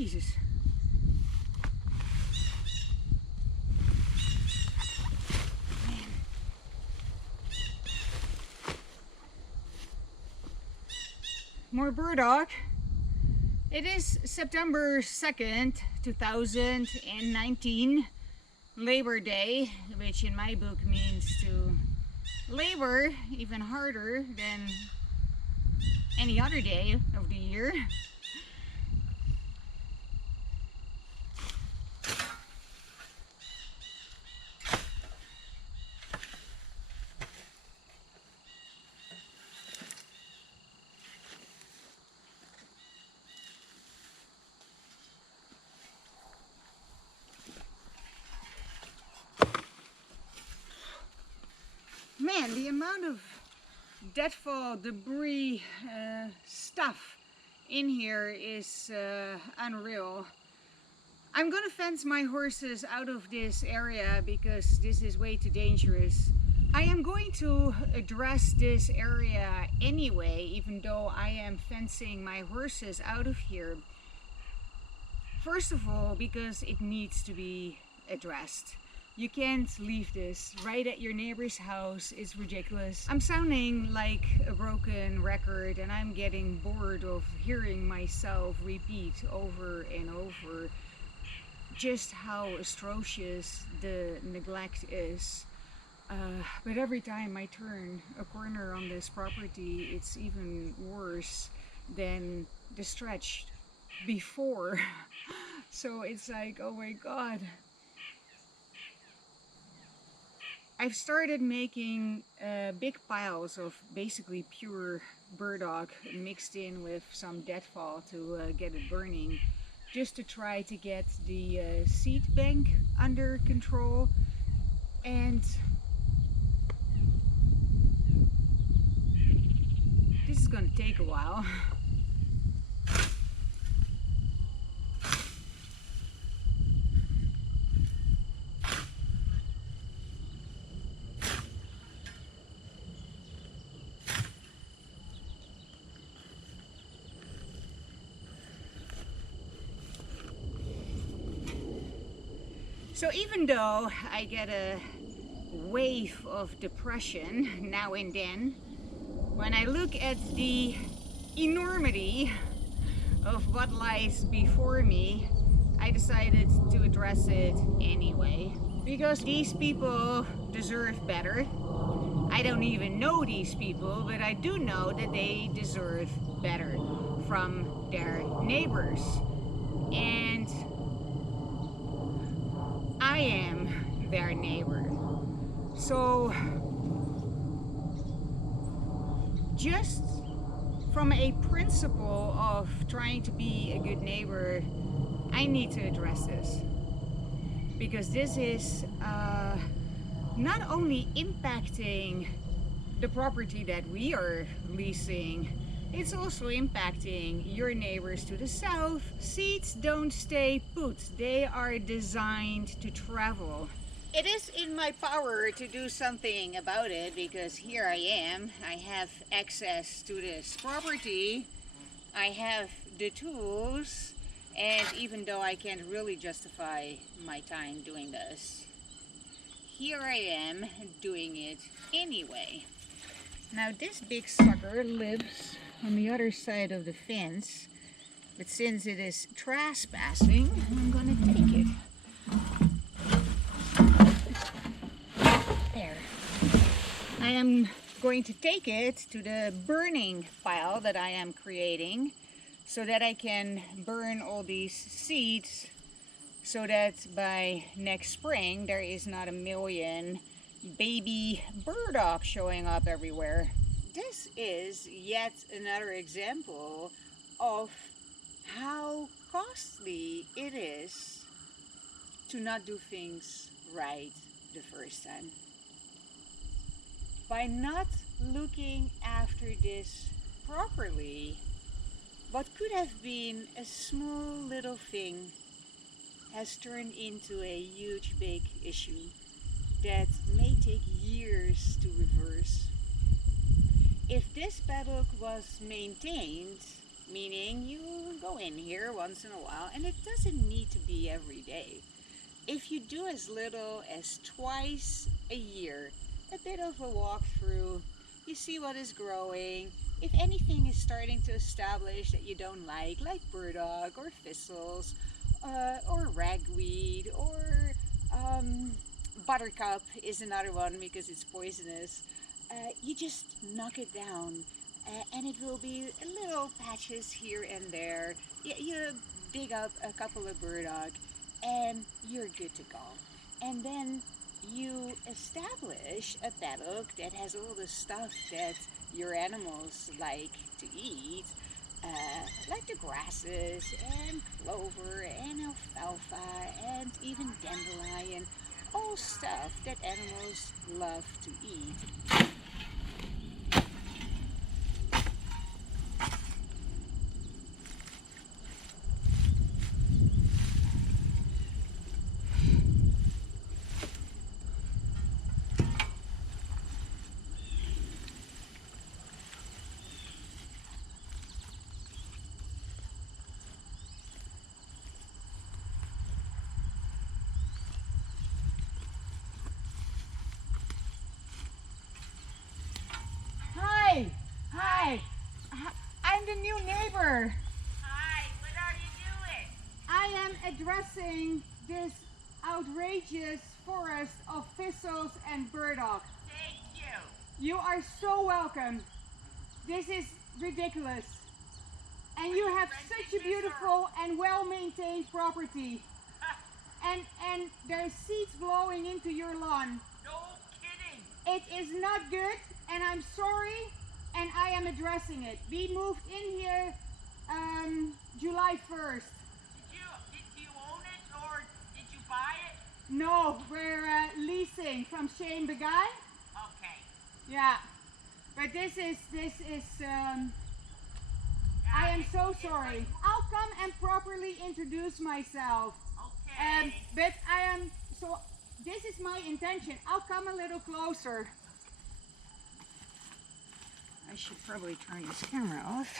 Jesus. Man. More burdock. It is September 2nd, 2019, Labor Day, which in my book means to labor even harder than any other day of the year. Man, the amount of deadfall, debris, stuff in here is unreal. I'm gonna fence my horses out of this area because this is way too dangerous. I am going to address this area anyway, even though I am fencing my horses out of here. First of all, because it needs to be addressed. You can't leave this right at your neighbor's house. It's ridiculous. I'm sounding like a broken record and I'm getting bored of hearing myself repeat over and over just how atrocious the neglect is. But every time I turn a corner on this property, it's even worse than the stretch before. So it's like, oh my God. I've started making big piles of basically pure burdock mixed in with some deadfall to get it burning, just to try to get the seed bank under control. And this is gonna take a while. So even though I get a wave of depression now and then, when I look at the enormity of what lies before me, I decided to address it anyway. Because these people deserve better. I don't even know these people, but I do know that they deserve better from their neighbors. And I am their neighbor. So just from a principle of trying to be a good neighbor, I need to address this. Because this is not only impacting the property that we are leasing, it's also impacting your neighbors to the south. Seeds don't stay put. They are designed to travel. It is in my power to do something about it because here I am. I have access to this property. I have the tools, and even though I can't really justify my time doing this, here I am doing it anyway. Now this big sucker lives on the other side of the fence, but since it is trespassing, I'm gonna take it. There. I am going to take it to the burning pile that I am creating so that I can burn all these seeds so that by next spring there is not a million baby burdock showing up everywhere. This is yet another example of how costly it is to not do things right the first time. By not looking after this properly, what could have been a small little thing has turned into a huge big issue that may take years to reverse. If this paddock was maintained meaning you go in here once in a while, and it doesn't need to be every day. If you do as little as twice a year, a bit of a walkthrough, you see what is growing. If anything is starting to establish that you don't like burdock or thistles, or ragweed, or buttercup is another one because it's poisonous, you just knock it down, and it will be little patches here and there. You dig up a couple of burdock, and you're good to go. And then you establish a paddock that has all the stuff that your animals like to eat, like the grasses and clover and alfalfa and even dandelion, all stuff that animals love to eat. Hi! Hi! I'm the new neighbor. Hi, what are you doing? I am addressing this outrageous forest of thistles and burdock. Thank you. You are so welcome. This is ridiculous. And you have such a beautiful and well-maintained property. And there's seeds blowing into your lawn. No kidding. It is not good, and I'm sorry, and I am addressing it. We moved in here July 1st. Did you own it or did you buy it? No, we're leasing from Shane the guy. Okay. Yeah, but this is I am so sorry. I'll come and properly introduce myself. Okay. But I am so. This is my intention. I'll come a little closer. I should probably turn this camera off.